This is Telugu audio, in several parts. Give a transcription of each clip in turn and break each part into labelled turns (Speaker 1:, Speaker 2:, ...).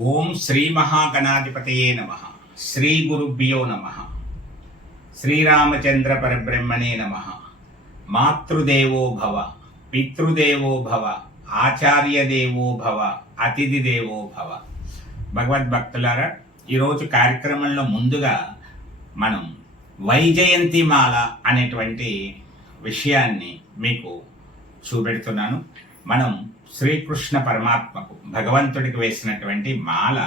Speaker 1: ఓం శ్రీ మహాగణాధిపతయే నమ. శ్రీ గురుభ్యో నమ. శ్రీరామచంద్ర పరబ్రహ్మణే నమ. మాతృదేవో భవ పితృదేవో భవ ఆచార్య దేవో భవ అతిథి దేవో భవ భగవద్భక్తులారా ఈరోజు కార్యక్రమంలో ముందుగా మనం వైజయంతి మాల అనేటువంటి విషయాన్ని మీకు చూపెడుతున్నాను. మనం శ్రీకృష్ణ పరమాత్మకు భగవంతుడికి వేసినటువంటి మాల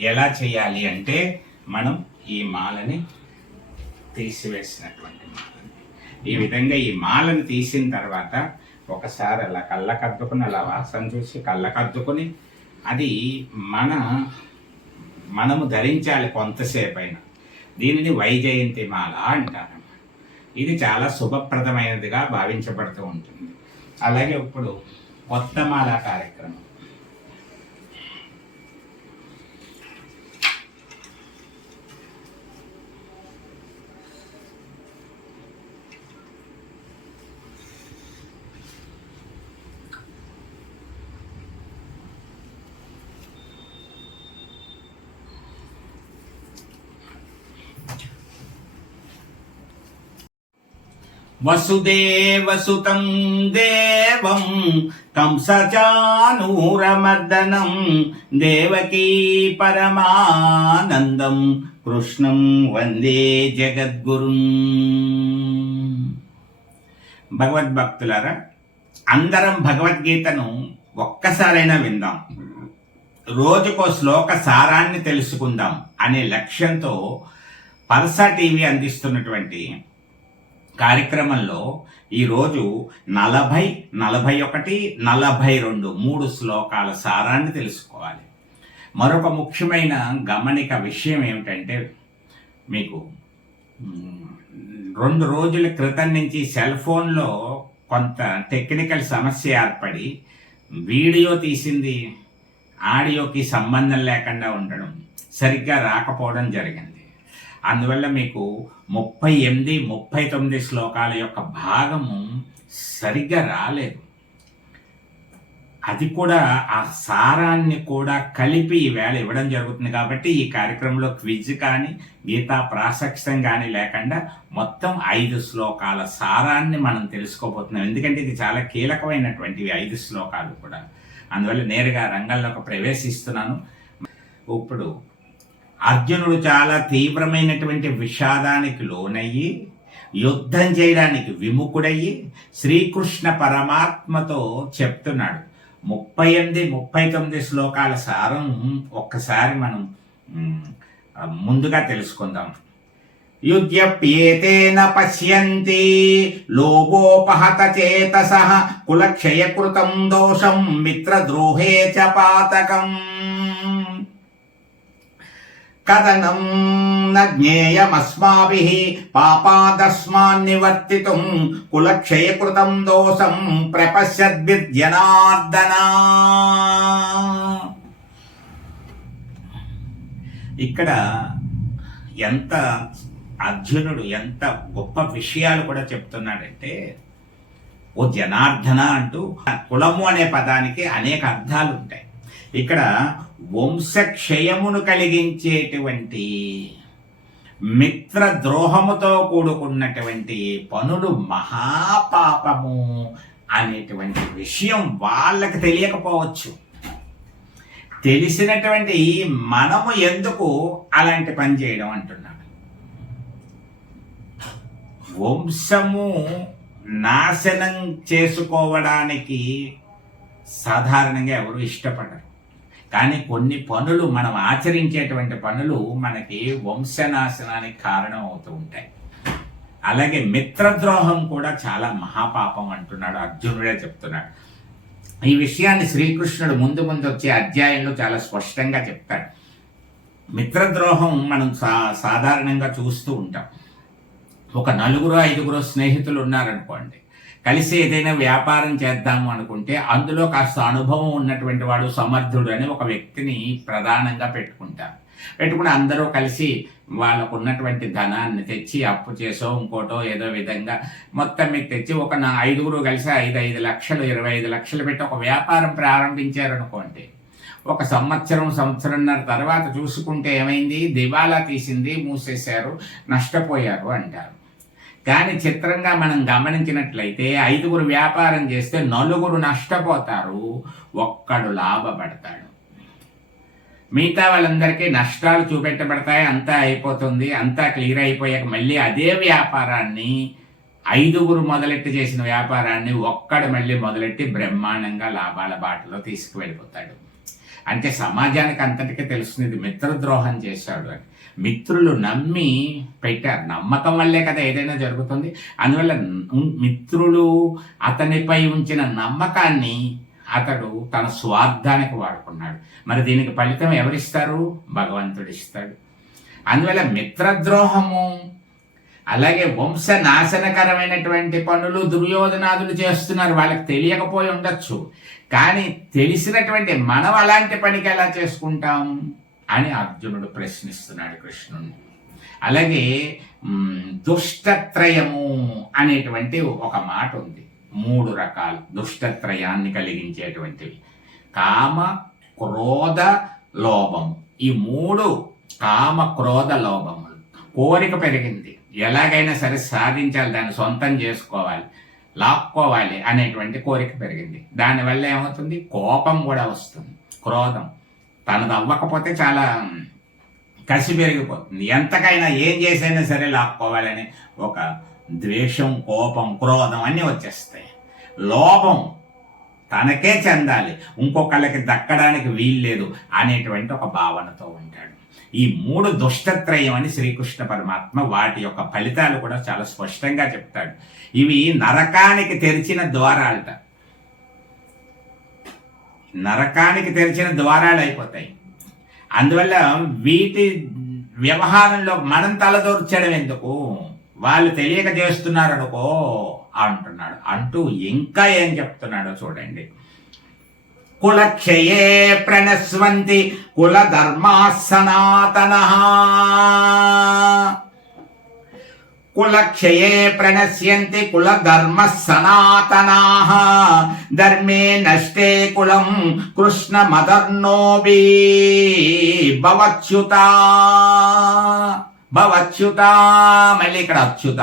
Speaker 1: ఎలా చేయాలి అంటే మనం ఈ మాలని తీసివేసినటువంటి మాలని. ఈ విధంగా ఈ మాలను తీసిన తర్వాత ఒకసారి అలా కళ్ళకద్దుకుని అలా వాసన చూసి కళ్ళకద్దుకుని అది మన మనము ధరించాలి కొంతసేపు అయినా దీనిని వైజయంతి మాల అంటారు ఇది చాలా శుభప్రదమైనదిగా భావించబడుతూ ఉంటుంది. అలాగే ఇప్పుడు కొత్తమాల కార్యక్రమం. వసుదేవసుతం దేవం కంసచానూరమర్దనం దేవకీ పరమానందం కృష్ణం వందే జగద్గురు. భగవద్భక్తులారా అందరం భగవద్గీతను ఒక్కసారైనా విందాం. రోజుకో శ్లోక సారాన్ని తెలుసుకుందాం అనే లక్ష్యంతో పర్సా టీవీ అందిస్తున్నటువంటి కార్యక్రమంలో ఈరోజు నలభై నలభై ఒకటి నలభై రెండు మూడు శ్లోకాల సారాన్ని తెలుసుకోవాలి. మరొక ముఖ్యమైన గమనిక విషయం ఏమిటంటే మీకు రెండు రోజుల క్రితం నుంచి సెల్ ఫోన్లో కొంత టెక్నికల్ సమస్య ఏర్పడి వీడియో తీసింది ఆడియోకి సంబంధం లేకుండా ఉండడం సరిగ్గా రాకపోవడం జరిగింది. అందువల్ల మీకు ముప్పై ఎనిమిది ముప్పై తొమ్మిది శ్లోకాల యొక్క భాగము సరిగ్గా రాలేదు. అది కూడా ఆ సారాన్ని కూడా కలిపి ఈవేళ ఇవ్వడం జరుగుతుంది కాబట్టి ఈ కార్యక్రమంలో క్విజ్ కానీ గీతా ప్రాసక్తం కానీ లేకుండా మొత్తం ఐదు శ్లోకాల సారాన్ని మనం తెలుసుకోబోతున్నాం. ఎందుకంటే ఇది చాలా కీలకమైనటువంటివి ఐదు శ్లోకాలు కూడా. అందువల్ల నేరుగా రంగంలోకి ప్రవేశిస్తున్నాను. ఇప్పుడు అర్జునుడు చాలా తీవ్రమైనటువంటి విషాదానికి లోనయ్యి యుద్ధం చేయడానికి విముఖుడయ్యి శ్రీకృష్ణ పరమాత్మతో చెప్తున్నాడు. ముప్పై ఎనిమిది ముప్పై తొమ్మిది శ్లోకాల సారం ఒక్కసారి మనం ముందుగా తెలుసుకుందాం. యుధ్యప్యేతేన పశ్యంతి లోభోపహత చేతస కులక్షయకృతం దోషం మిత్రద్రోహే చ పాతకం. కథనం న జ్ఞేయమస్మాభిः పాపాదస్మాన్నివర్తితుం కులక్షయకృతం దోషం ప్రపశ్యద్భిర్జనార్దన. ఇక్కడ ఎంత అర్జునుడు ఎంత గొప్ప విషయాలు కూడా చెప్తున్నాడంటే ఓ జనార్దన అంటూ కులము అనే పదానికి అనేక అర్థాలు ఉంటాయి ఇక్కడ వంశక్షయమును కలిగించేటువంటి మిత్ర ద్రోహముతో కూడుకున్నటువంటి పనులు మహాపాపము అనేటువంటి విషయం వాళ్ళకి తెలియకపోవచ్చు. తెలిసినటువంటి మనము ఎందుకు అలాంటి పని చేయడం అంటున్నాడు. వంశము నాశనం చేసుకోవడానికి సాధారణంగా ఎవరు ఇష్టపడరు. కానీ కొన్ని పనులు మనం ఆచరించేటువంటి పనులు మనకి వంశనాశనానికి కారణం అవుతూ ఉంటాయి. అలాగే మిత్రద్రోహం కూడా చాలా మహాపాపం అంటున్నాడు అర్జునుడే చెప్తున్నాడు. ఈ విషయాన్ని శ్రీకృష్ణుడు ముందు ముందు వచ్చే అధ్యాయంలో చాలా స్పష్టంగా చెప్తాడు. మిత్రద్రోహం మనం సా సాధారణంగా చూస్తూ ఉంటాం. ఒక నలుగురు ఐదుగురు స్నేహితులు ఉన్నారనుకోండి. కలిసి ఏదైనా వ్యాపారం చేద్దాము అనుకుంటే అందులో కాస్త అనుభవం ఉన్నటువంటి వాడు సమర్థుడు అని ఒక వ్యక్తిని ప్రధానంగా పెట్టుకుంటారు. పెట్టుకుని అందరూ కలిసి వాళ్ళకు ఉన్నటువంటి ధనాన్ని తెచ్చి అప్పు చేసో ఇంకోటో ఏదో విధంగా మొత్తం మీకు తెచ్చి ఒక నా ఐదుగురు కలిసి ఐదు ఐదు లక్షలు ఇరవై ఐదు లక్షలు పెట్టి ఒక వ్యాపారం ప్రారంభించారనుకోండి. ఒక సంవత్సరం సంవత్సరంన్నర తర్వాత చూసుకుంటే ఏమైంది? దివాలా తీసింది మూసేశారు నష్టపోయారు అంటారు. కానీ చిత్రంగా మనం గమనించినట్లయితే ఐదుగురు వ్యాపారం చేస్తే నలుగురు నష్టపోతారు ఒక్కడు లాభపడతాడు. మిగతా వాళ్ళందరికీ నష్టాలు చూపెట్టబడతాయి అంతా అయిపోతుంది అంతా క్లియర్ అయిపోయాక మళ్ళీ అదే వ్యాపారాన్ని ఐదుగురు మొదలెట్టి చేసిన వ్యాపారాన్ని ఒక్కడు మళ్ళీ మొదలెట్టి బ్రహ్మాండంగా లాభాల బాటలో తీసుకువెళ్ళిపోతాడు. అంటే సమాజానికి అంతటికీ తెలుస్తుంది మిత్రద్రోహం చేశాడు అని. మిత్రులు నమ్మి పెట్టారు. నమ్మకం వల్లే కదా ఏదైనా జరుగుతుంది. అందువల్ల మిత్రులు అతనిపై ఉంచిన నమ్మకాన్ని అతడు తన స్వార్థానికి వాడుకున్నాడు. మరి దీనికి ఫలితం ఎవరిస్తారు? భగవంతుడు ఇస్తాడు. అందువల్ల మిత్రద్రోహము అలాగే వంశ నాశనకరమైనటువంటి పనులు దుర్యోధనాదులు చేస్తున్నారు. వాళ్ళకి తెలియకపోయి ఉండొచ్చు. కానీ తెలిసినటువంటి మనం అలాంటి పనికి ఎలా చేసుకుంటాం? అని అర్జునుడు ప్రశ్నిస్తున్నాడు కృష్ణుని అలాగే దుష్టత్రయము అనేటువంటి ఒక మాట ఉంది. మూడు రకాలు దుష్టత్రయాన్ని కలిగించేటువంటివి. కామ క్రోధ లోభము ఈ మూడు కామ క్రోధ లోభములు. కోరిక పెరిగింది. ఎలాగైనా సరే సాధించాలి దాన్ని సొంతం చేసుకోవాలి లాక్కోవాలి అనేటువంటి కోరిక పెరిగింది. దానివల్ల ఏమవుతుంది? కోపం కూడా వస్తుంది. క్రోధం. తనది అవ్వకపోతే చాలా కసి పెరిగిపోతుంది ఎంతకైనా ఏం చేసైనా సరే లాక్కోవాలని ఒక ద్వేషం కోపం క్రోధం అన్నీ వచ్చేస్తాయి. లోపం తనకే చెందాలి. ఇంకొకళ్ళకి దక్కడానికి వీల్లేదు అనేటువంటి ఒక భావనతో ఉంటాడు. ఈ మూడు దుష్టత్రయం అని శ్రీకృష్ణ పరమాత్మ వాటి యొక్క ఫలితాలు కూడా చాలా స్పష్టంగా చెప్తాడు. ఇవి నరకానికి తెరిచిన ద్వారాలట. నరకానికి తెరిచిన ద్వారాలు అయిపోతాయి. అందువల్ల వీటి వ్యవహారంలో మనం తలదూర్చడం ఎందుకు? వాళ్ళు తెలియక చేస్తున్నారు అనుకో అంటున్నాడు. అంటూ ఇంకా ఏం చెప్తున్నాడో చూడండి. కులక్షయే ప్రణస్వంతి కులధర్మా సనాతన కులక్షయే ప్రణశ్యంతి కుల ధర్మ సనాతనా ధర్మే నష్టే కులం కృష్ణ మదర్నోబీ భవచ్యుత భవచ్యుత మళ్ళీ ఇక్కడ అచ్యుత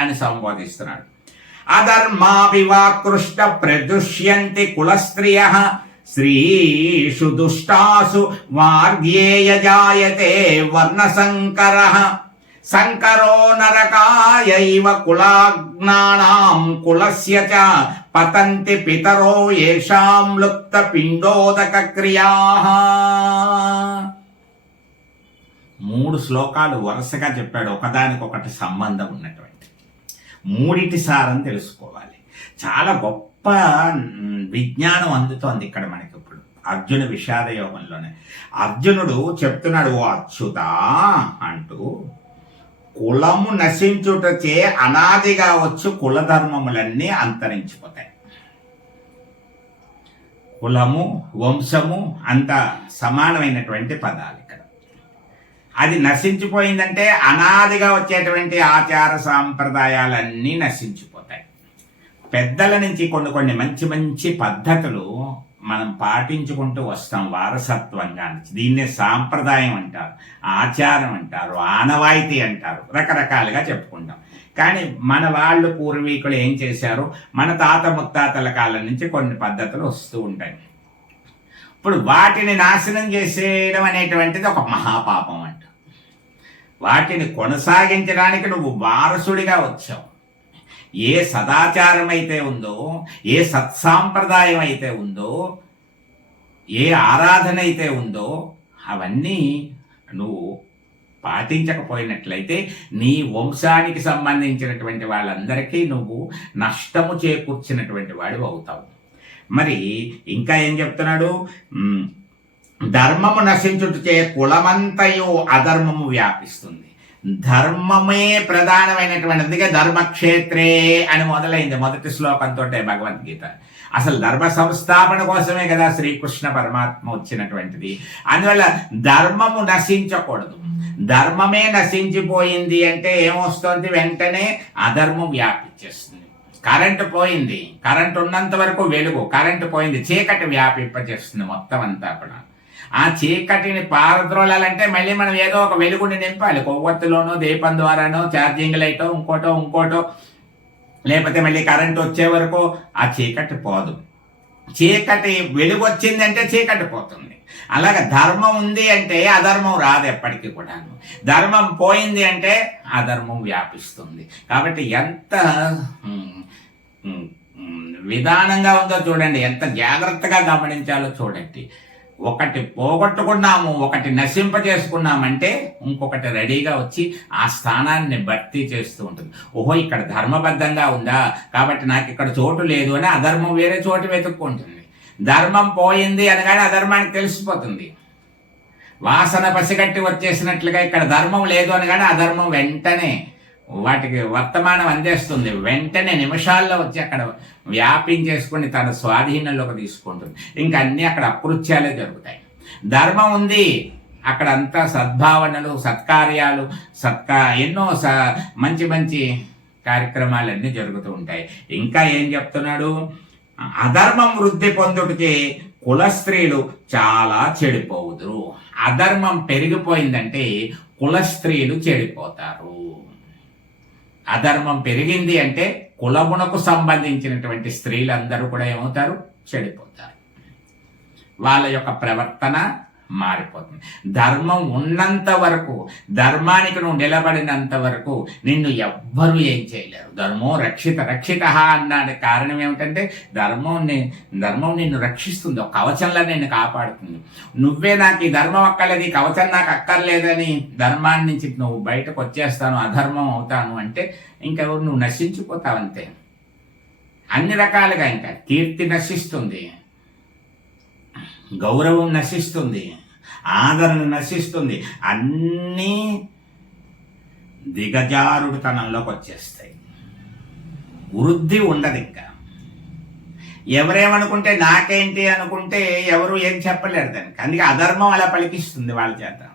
Speaker 1: అని సంబోధిస్తున్నాడు. అధర్మాభివాకృష్ట ప్రదుష్యంతి కులస్త్రియ స్త్రీషు దుష్టాసు వార్గ్యేయ జాయతే వర్ణశంకర। శంకరో నరకాయైవ కులాజ్ఞానాం కులస్య చ పతంతి పితరో ఏషాం లుప్త పిండోదక క్రియాః. మూడు శ్లోకాలు వరుసగా చెప్పాడు. ఒకదానికొకటి సంబంధం ఉన్నటువంటి మూడిటి సారం తెలుసుకోవాలి. చాలా గొప్ప విజ్ఞానం అందుతోంది ఇక్కడ మనకి ఇప్పుడు. అర్జున విషాద యోగంలోనే అర్జునుడు చెప్తున్నాడు ఓ అచ్యుత అంటూ కులము నశించుటచే అనాదిగా వచ్చు కులధర్మములన్నీ అంతరించిపోతాయి. కులము వంశము అంత సమానమైనటువంటి పదాలు ఇక్కడ. అది నశించిపోయిందంటే అనాదిగా వచ్చేటువంటి ఆచార సాంప్రదాయాలన్నీ నశించిపోతాయి. పెద్దల నుంచి కొన్ని కొన్ని మంచి మంచి పద్ధతులు మనం పాటించుకుంటూ వస్తాం వారసత్వంగా దీన్నే సాంప్రదాయం అంటారు ఆచారం అంటారు ఆనవాయితీ అంటారు. రకరకాలుగా చెప్పుకుంటాం. కానీ మన వాళ్ళు పూర్వీకులు ఏం చేశారు? మన తాత ముత్తాతల కాలం నుంచి కొన్ని పద్ధతులు వస్తూ ఉంటాయి. ఇప్పుడు వాటిని నాశనం చేసేయడం అనేటువంటిది ఒక మహాపాపం అంట. వాటిని కొనసాగించడానికి నువ్వు వారసుడిగా వచ్చావు. ఏ సదాచారం అయితే ఉందో ఏ సత్సాంప్రదాయం అయితే ఉందో ఏ ఆరాధన అయితే ఉందో అవన్నీ నువ్వు పాటించకపోయినట్లయితే నీ వంశానికి సంబంధించినటువంటి వాళ్ళందరికీ నువ్వు నష్టము చేకూర్చినటువంటి వాడు అవుతావు. మరి ఇంకా ఏం చెప్తున్నాడు? ధర్మము నశించుటచే కులమంతయో అధర్మము వ్యాపిస్తుంది. ధర్మమే ప్రధానమైనటువంటి అందుకే ధర్మక్షేత్రే అని మొదలైంది మొదటి శ్లోకంతో భగవద్గీత. అసలు ధర్మ సంస్థాపన కోసమే కదా శ్రీకృష్ణ పరమాత్మ వచ్చినటువంటిది. అందువల్ల ధర్మము నశించకూడదు. ధర్మమే నశించిపోయింది అంటే ఏమొస్తుంది? వెంటనే అధర్మం వ్యాపించేస్తుంది. కరెంటు పోయింది. కరెంటు ఉన్నంత వరకు వెలుగు. కరెంటు పోయింది. చీకటి వ్యాపింపజేస్తుంది మొత్తం అంతా కూడా. ఆ చీకటిని పారద్రోలాలంటే మళ్ళీ మనం ఏదో ఒక వెలుగుని నింపాలి. కొవ్వొత్తులోనో దీపం ద్వారానో ఛార్జింగ్ లైటో ఇంకోటో ఇంకోటో లేకపోతే మళ్ళీ కరెంట్ వచ్చే వరకు ఆ చీకటి పోదు. చీకటి వెలుగు వచ్చిందంటే చీకటి పోతుంది. అలాగే ధర్మం ఉంది అంటే అధర్మం రాదు ఎప్పటికీ కూడాను. ధర్మం పోయింది అంటే అధర్మం వ్యాపిస్తుంది. కాబట్టి ఎంత విధానంగా ఉందో చూడండి ఎంత జాగ్రత్తగా గమనించాలో చూడండి. ఒకటి పోగొట్టుకున్నాము ఒకటి నశింపజేసుకున్నామంటే ఇంకొకటి రెడీగా వచ్చి ఆ స్థానాన్ని భర్తీ చేస్తూ ఉంటుంది. ఓహో ఇక్కడ ధర్మబద్ధంగా ఉందా? కాబట్టి నాకు ఇక్కడ చోటు లేదు అని అధర్మం వేరే చోటు వెతుక్కుంటుంది. ధర్మం పోయింది అనగానే అధర్మానికి తెలిసిపోతుంది. వాసన పసిగట్టి వచ్చేసినట్లుగా ఇక్కడ ధర్మం లేదు అనగానే అధర్మం వెంటనే వాటికి వర్తమానం అందేస్తుంది. వెంటనే నిమిషాల్లో వచ్చి అక్కడ వ్యాపించేసుకుని తన స్వాధీనంలోకి తీసుకుంటుంది. ఇంకా అన్నీ అక్కడ అకృత్యాలే జరుగుతాయి. ధర్మం ఉంది. అక్కడ అంతా సద్భావనలు సత్కార్యాలు సత్కా ఎన్నో స మంచి మంచి కార్యక్రమాలన్నీ జరుగుతూ ఉంటాయి. ఇంకా ఏం చెప్తున్నాడు? అధర్మం వృద్ధి పొందుటికి కుల స్త్రీలు చాలా చెడిపోవుదురు. అధర్మం పెరిగిపోయిందంటే కుల స్త్రీలు చెడిపోతారు. అధర్మం పెరిగింది అంటే కులమునకు సంబంధించినటువంటి స్త్రీలందరూ కూడా ఏమవుతారు? చెడిపోతారు. వాళ్ళ యొక్క ప్రవర్తన మారిపోతుంది. ధర్మం ఉన్నంత వరకు ధర్మానికి నువ్వు నిలబడినంత వరకు నిన్ను ఎవ్వరూ ఏం చేయలేరు. ధర్మం రక్షిత రక్షిత అన్నాడు కారణం ఏమిటంటే ధర్మం ధర్మం నిన్ను రక్షిస్తుంది. ఒక కవచంలో నిన్ను కాపాడుతుంది. నువ్వే నాకు ఈ ధర్మం అక్కర్లేదు ఈ కవచం నాకు అక్కర్లేదని ధర్మాన్ని నుంచి నువ్వు బయటకు వచ్చేస్తాను అధర్మం అవుతాను అంటే ఇంకెవరు నువ్వు నశించిపోతావు అంతే. అన్ని రకాలుగా ఇంకా కీర్తి నశిస్తుంది. గౌరవం నశిస్తుంది. ఆదరణ నశిస్తుంది. అన్నీ దిగజారుడుతనంలోకి వచ్చేస్తాయి. వృద్ధి ఉండదు ఇంకా. ఎవరేమనుకుంటే నాకేంటి అనుకుంటే ఎవరు ఏం చెప్పలేరు దానికి. అందుకే అధర్మం అలా పలికిస్తుంది వాళ్ళ చేత.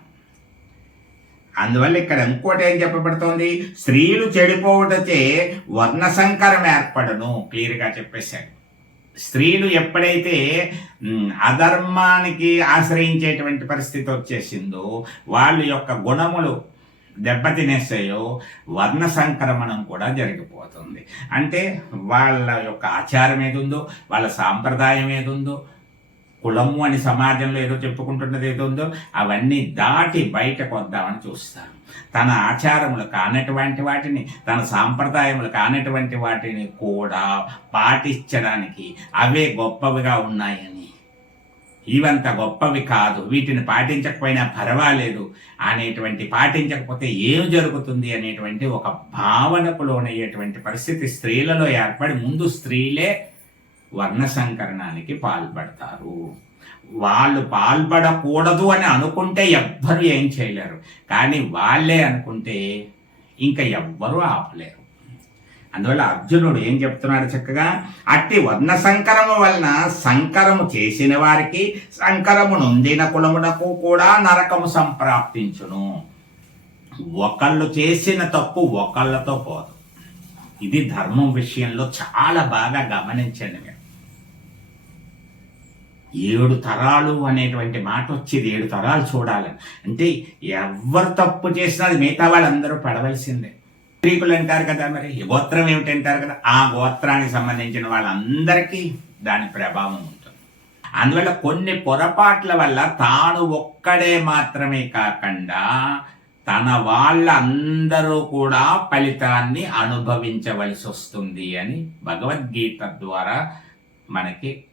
Speaker 1: అందువల్ల ఇక్కడ ఇంకోటి ఏం చెప్పబడుతోంది? స్త్రీలు చెడిపోవటచే వర్ణ సంకరం ఏర్పడను. క్లియర్గా చెప్పేశాడు. స్త్రీలు ఎప్పుడైతే అధర్మానికి ఆశ్రయించేటువంటి పరిస్థితి వచ్చేసిందో వాళ్ళ యొక్క గుణములు దెబ్బతినేస్తాయో వర్ణ సంక్రమణం కూడా జరిగిపోతుంది. అంటే వాళ్ళ యొక్క ఆచారం ఏది ఉందో వాళ్ళ సాంప్రదాయం ఏది ఉందో కులము అని సమాజంలో ఏదో చెప్పుకుంటున్నది ఏదో ఉందో అవన్నీ దాటి బయటకు వద్దామని చూస్తారు. తన ఆచారములు కానటువంటి వాటిని తన సాంప్రదాయములు కానటువంటి వాటిని కూడా పాటించడానికి అవే గొప్పవిగా ఉన్నాయని. ఇవంత గొప్పవి కాదు వీటిని పాటించకపోయినా పర్వాలేదు అనేటువంటి పాటించకపోతే ఏం జరుగుతుంది అనేటువంటి ఒక భావనకు లోనయ్యేటువంటి పరిస్థితి స్త్రీలలో ఏర్పడి ముందు స్త్రీలే వర్ణ సంకరణానికి పాల్పడతారు. వాళ్ళు పాల్పడకూడదు అని అనుకుంటే ఎవ్వరు ఏం చేయలేరు. కానీ వాళ్ళే అనుకుంటే ఇంకా ఎవ్వరూ ఆపలేరు. అందువల్ల అర్జునుడు ఏం చెప్తున్నాడు చక్కగా? అట్టి వర్ణ సంకరము వలన సంకరము చేసిన వారికి సంకరము నొందిన కులమునకు కూడా నరకము సంప్రాప్తించును. ఒకళ్ళు చేసిన తప్పు ఒకళ్ళతో పోదు. ఇది ధర్మం విషయంలో చాలా బాగా గమనించండి మీరు. ఏడు తరాలు అనేటువంటి మాట వచ్చేది ఏడు తరాలు చూడాలని. అంటే ఎవరు తప్పు చేసినా అది మిగతా వాళ్ళందరూ పడవలసిందే. స్త్రీకులు అంటారు కదా మరి ఈ గోత్రం ఏమిటి అంటారు కదా ఆ గోత్రానికి సంబంధించిన వాళ్ళందరికీ దాని ప్రభావం ఉంటుంది. అందువల్ల కొన్ని పొరపాట్ల వల్ల తాను ఒక్కడే మాత్రమే కాకుండా తన వాళ్ళందరూ కూడా ఫలితాన్ని అనుభవించవలసి వస్తుంది అని భగవద్గీత ద్వారా మనకి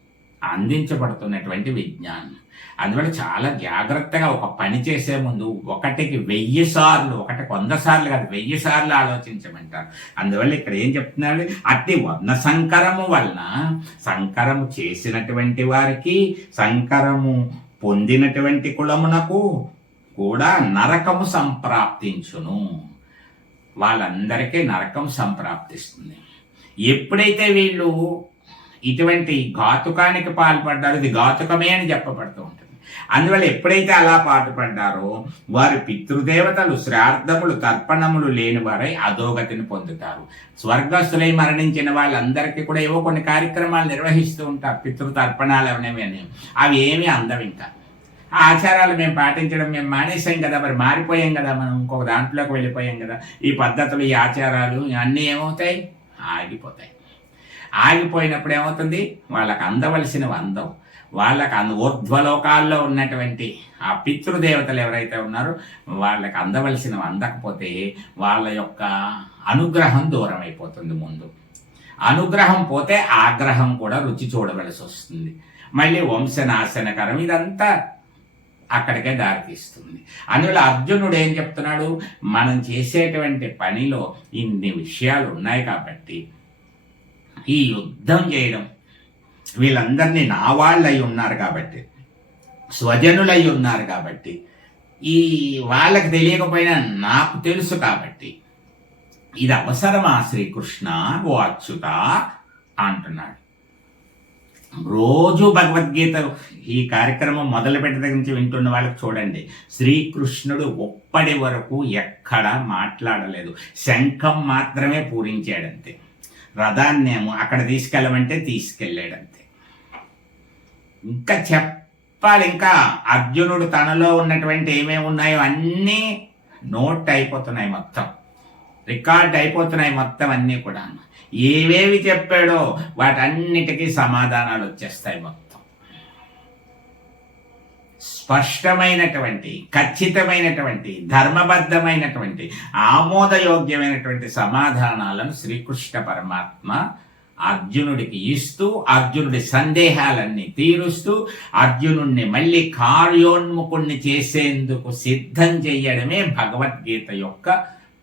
Speaker 1: అందించబడుతున్నటువంటి విజ్ఞానం. అందువల్ల చాలా జాగ్రత్తగా ఒక పని చేసే ముందు ఒకటికి వెయ్యి సార్లు ఒకటికి వంద సార్లు కాదు వెయ్యి సార్లు ఆలోచించమంటారు. అందువల్ల ఇక్కడ ఏం చెప్తున్నాడు అట్టి వంద సంకరము వలన సంకరము చేసినటువంటి వారికి సంకరము పొందినటువంటి కులమునకు కూడా నరకము సంప్రాప్తించును. వాళ్ళందరికీ నరకం సంప్రాప్తిస్తుంది. ఎప్పుడైతే వీళ్ళు ఇటువంటి ఘాతుకానికి పాల్పడ్డారు. ఇది ఘాతుకమే అని చెప్పబడుతూ ఉంటుంది. అందువల్ల ఎప్పుడైతే అలా పాటుపడ్డారో వారి పితృదేవతలు శ్రాద్ధములు తర్పణములు లేని వారై అధోగతిని పొందుతారు. స్వర్గస్థులై మరణించిన వాళ్ళందరికీ కూడా ఏవో కొన్ని కార్యక్రమాలు నిర్వహిస్తూ ఉంటారు. పితృతర్పణాలు అనేవి అని. అవి ఏమీ అందం ఇంకా. ఆ ఆచారాలు మేము పాటించడం మేము మానేసాం కదా మరి మారిపోయాం కదా మనం ఇంకొక దాంట్లోకి వెళ్ళిపోయాం కదా. ఈ పద్ధతులు ఈ ఆచారాలు అన్నీ ఏమవుతాయి? ఆగిపోతాయి. ఆగిపోయినప్పుడు ఏమవుతుంది? వాళ్ళకి అందవలసిన అందం వాళ్ళకు అంద ఊర్ధ్వలోకాల్లో ఉన్నటువంటి ఆ పితృదేవతలు ఎవరైతే ఉన్నారో వాళ్ళకి అందవలసినవి అందకపోతే వాళ్ళ యొక్క అనుగ్రహం దూరం అయిపోతుంది ముందు. అనుగ్రహం పోతే ఆగ్రహం కూడా రుచి చూడవలసి వస్తుంది. మళ్ళీ వంశనాశనకరం ఇదంతా అక్కడికే దారితీస్తుంది. అందువల్ల అర్జునుడు ఏం చెప్తున్నాడు? మనం చేసేటువంటి పనిలో ఇన్ని విషయాలు ఉన్నాయి కాబట్టి ఈ యుద్ధం చేయడం. వీళ్ళందరినీ నా వాళ్ళు అయి ఉన్నారు కాబట్టి స్వజనులై ఉన్నారు కాబట్టి ఈ వాళ్ళకి తెలియకపోయినా నాకు తెలుసు కాబట్టి ఇది అవసరమా శ్రీకృష్ణ? ఓ అచ్యుత అంటున్నాడు. రోజు భగవద్గీత ఈ కార్యక్రమం మొదలు పెట్టిన నుంచి వింటున్న వాళ్ళకి చూడండి. శ్రీకృష్ణుడు ఒప్పటి వరకు ఎక్కడా మాట్లాడలేదు. శంఖం మాత్రమే పూరించాడంతే. రథాన్నేమో అక్కడ తీసుకెళ్ళమంటే తీసుకెళ్ళాడు అంతే ఇంకా చెప్పాలి ఇంకా అర్జునుడు తనలో ఉన్నటువంటి ఏమేమి ఉన్నాయో అన్నీ నోట్ అయిపోతున్నాయి మొత్తం. రికార్డ్ అయిపోతున్నాయి మొత్తం అన్నీ కూడా ఏవేవి చెప్పాడో వాటన్నిటికీ సమాధానాలు వచ్చేస్తాయి మొత్తం. స్పష్టమైనటువంటి ఖచ్చితమైనటువంటి ధర్మబద్ధమైనటువంటి ఆమోదయోగ్యమైనటువంటి సమాధానాలను శ్రీకృష్ణ పరమాత్మ అర్జునుడికి ఇస్తూ అర్జునుడి సందేహాలన్నీ తీరుస్తూ అర్జునుడిని మళ్ళీ కార్యోన్ముఖుణ్ణి చేసేందుకు సిద్ధం చేయడమే భగవద్గీత యొక్క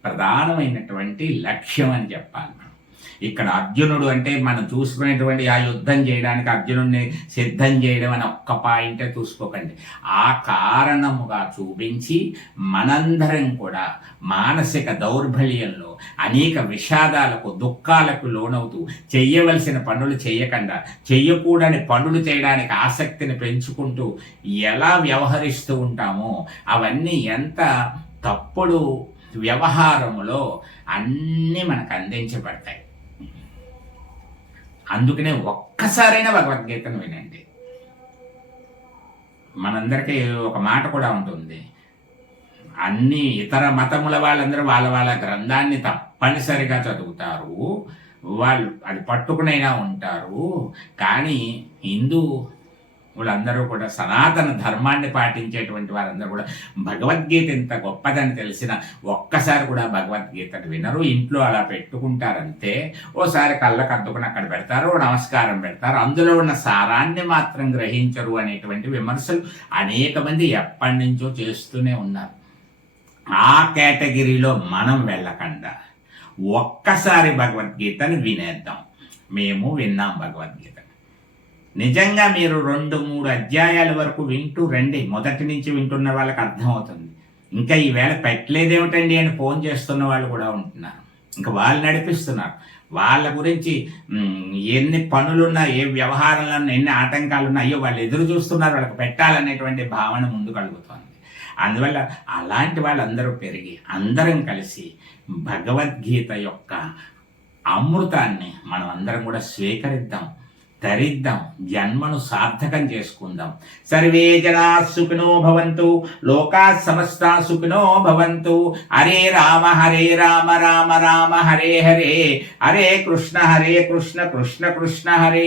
Speaker 1: ప్రధానమైనటువంటి లక్ష్యం అని చెప్పాలి. ఇక్కడ అర్జునుడు అంటే మనం చూసుకునేటువంటి ఆ యుద్ధం చేయడానికి అర్జునుడిని సిద్ధం చేయడం అని ఒక్క పాయింటే చూసుకోకండి. ఆ కారణముగా చూపించి మనందరం కూడా మానసిక దౌర్బల్యంలో అనేక విషాదాలకు దుఃఖాలకు లోనవుతూ చెయ్యవలసిన పనులు చేయకుండా చెయ్యకూడని పనులు చేయడానికి ఆసక్తిని పెంచుకుంటూ ఎలా వ్యవహరిస్తూ ఉంటామో అవన్నీ ఎంత తప్పుడు వ్యవహారములో అన్నీ మనకు అందించబడతాయి. అందుకనే ఒక్కసారైనా భగవద్గీతను వినండి. మనందరికీ ఒక మాట కూడా ఉంటుంది. అన్ని ఇతర మతముల వాళ్ళందరూ వాళ్ళ వాళ్ళ గ్రంథాన్ని తప్పనిసరిగా చదువుతారు. వాళ్ళు అది పట్టుకునైనా ఉంటారు. కానీ హిందూ వాళ్ళందరూ కూడా సనాతన ధర్మాన్ని పాటించేటువంటి వారందరూ కూడా భగవద్గీత ఇంత గొప్పదని తెలిసిన ఒక్కసారి కూడా భగవద్గీతను వినరు. ఇంట్లో అలా పెట్టుకుంటారంతే. ఓసారి కళ్ళకు అద్దుకుని అక్కడ పెడతారు నమస్కారం పెడతారు. అందులో ఉన్న సారాన్ని మాత్రం గ్రహించరు అనేటువంటి విమర్శలు అనేక మంది ఎప్పటి నుంచో చేస్తూనే ఉన్నారు. ఆ కేటగిరీలో మనం వెళ్ళకుండా. ఒక్కసారి భగవద్గీతను వినేద్దాం. మేము విన్నాం భగవద్గీత. నిజంగా మీరు రెండు మూడు అధ్యాయాల వరకు వింటూ రండి. మొదటి నుంచి వింటున్న వాళ్ళకి అర్థమవుతుంది. ఇంకా ఈవేళ పెట్టలేదేమిటండి అని ఫోన్ చేస్తున్న వాళ్ళు కూడా ఉంటున్నారు. ఇంకా వాళ్ళు నడిపిస్తున్నారు. వాళ్ళ గురించి ఎన్ని పనులున్నా ఏ వ్యవహారంలో ఎన్ని ఆటంకాలున్నా అయ్యో వాళ్ళు ఎదురు చూస్తున్నారు. వాళ్ళకి పెట్టాలనేటువంటి భావన ముందు కలుగుతోంది అందువల్ల అలాంటి వాళ్ళందరూ పెరిగి అందరం కలిసి భగవద్గీత యొక్క అమృతాన్ని మనం అందరం కూడా స్వీకరిద్దాం. తరిద్దాం జన్మను సార్థకం చేసుకుందాం. సర్వే జనా సుఖినో భవంతు లోకా సమస్త సుఖినో భవంతు. హరే రామ హరే రామ రామ రామ హరే హరే. హరే కృష్ణ హరే కృష్ణ కృష్ణ కృష్ణ హరే